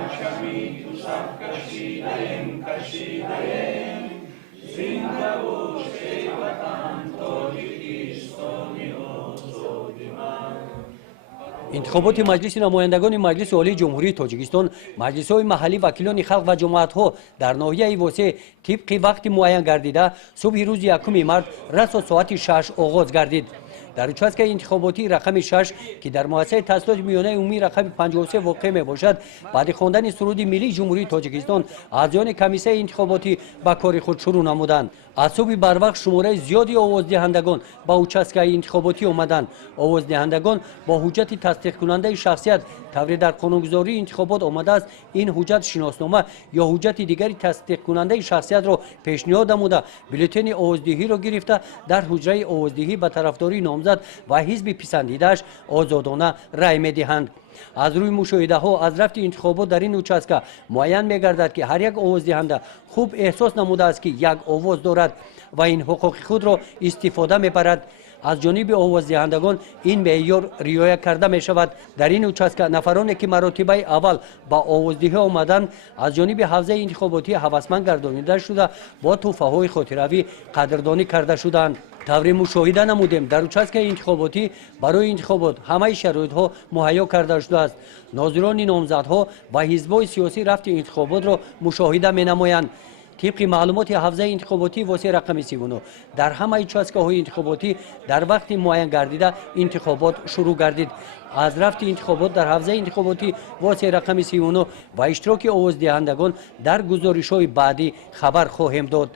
پرچمی تو صف کشیده‌ایم زنده باش ای وطن تاجیکستانی آزادی من. انتخابات مجلس نمایندگان مجلس عالی جمهوری تاجیکستان، مجلس‌های محلی وکیلان خلق و جماعت‌ها در ناحیه واسع طبق وقت معین گردیده صبح روز 1 مارس رسا ساعت 6 آغاز گردید. در участک انتخاباتی رقم 6 که در مؤسسه تحصیلات میانه عمومی رقم 53 واقع می باشد، بعد خواندن سرود ملی جمهوری تاجیکستان اعضایان کمیسیون انتخاباتی به کار خود شروع نمودند. از صبح بر وقت شماره زیادی آوازدهندگان به участک انتخاباتی آمدند. آوازدهندگان با حجت تصدیق کننده شخصیت طوری در قانونگذاری انتخابات آمده است این حجت شناسنامه یا حجت دیگری تصدیق کننده شخصیت را پیشنهاد نموده بولتن آوازدهی را گرفته در حجره آوازدهی به طرفداری نامزد و حزب پسندیده‌اش آزادانه رای می‌دهند. از روی مشاهده ها از رفت انتخابات در این участک معین می‌گردد که هر یک آوازدهنده خوب احساس نموده است که یک آواز دارد و این حقوق خود را استفاده می‌برد. از جانب آوازدهندگان این معیار رعایت کرده می شود. در این участک نفرانی که مراتب اول با آوازدهی آمدند از جانب حوزه انتخاباتی هوسمند گردانیده شده با تحفه های خاطروی قدردانی کرده شدند. طوری مشاهده نمودیم در участک انتخاباتی برای انتخابات همه شرایط ها مهیا کرده شده است. ناظران نامزدها و حزب‌های سیاسی رفت انتخابات را مشاهده می نمایند. طبق معلومات حوزه انتخاباتی واسع رقم 39 در همه участк‌های انتخاباتی در وقت معین گردیده انتخابات شروع گردید. از رفت انتخابات در حوزه انتخاباتی واسع رقم 39 و اشتراک آوازدهندگان در گزارش‌های بعدی خبر خواهیم داد.